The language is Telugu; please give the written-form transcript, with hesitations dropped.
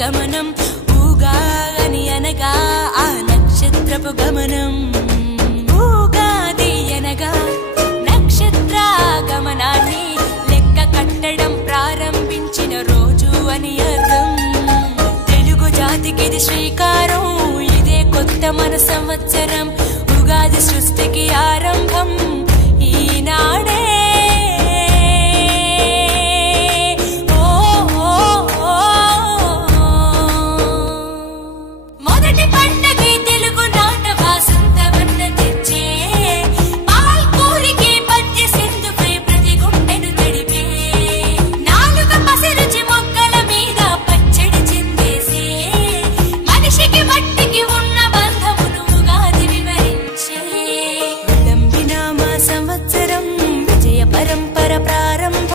గమనం ఊగాని అనగా ఆ నక్షత్రపు గమనం ఊగాది అనగా నక్షత్ర గమనాన్ని లెక్క కట్టడం ప్రారంభించిన రోజు అని అర్థం తెలుగు జాతికిది శ్రీకారం ఇదే కొత్త మన సంవత్సరం ఉగాది సృష్టికి ఆరంభం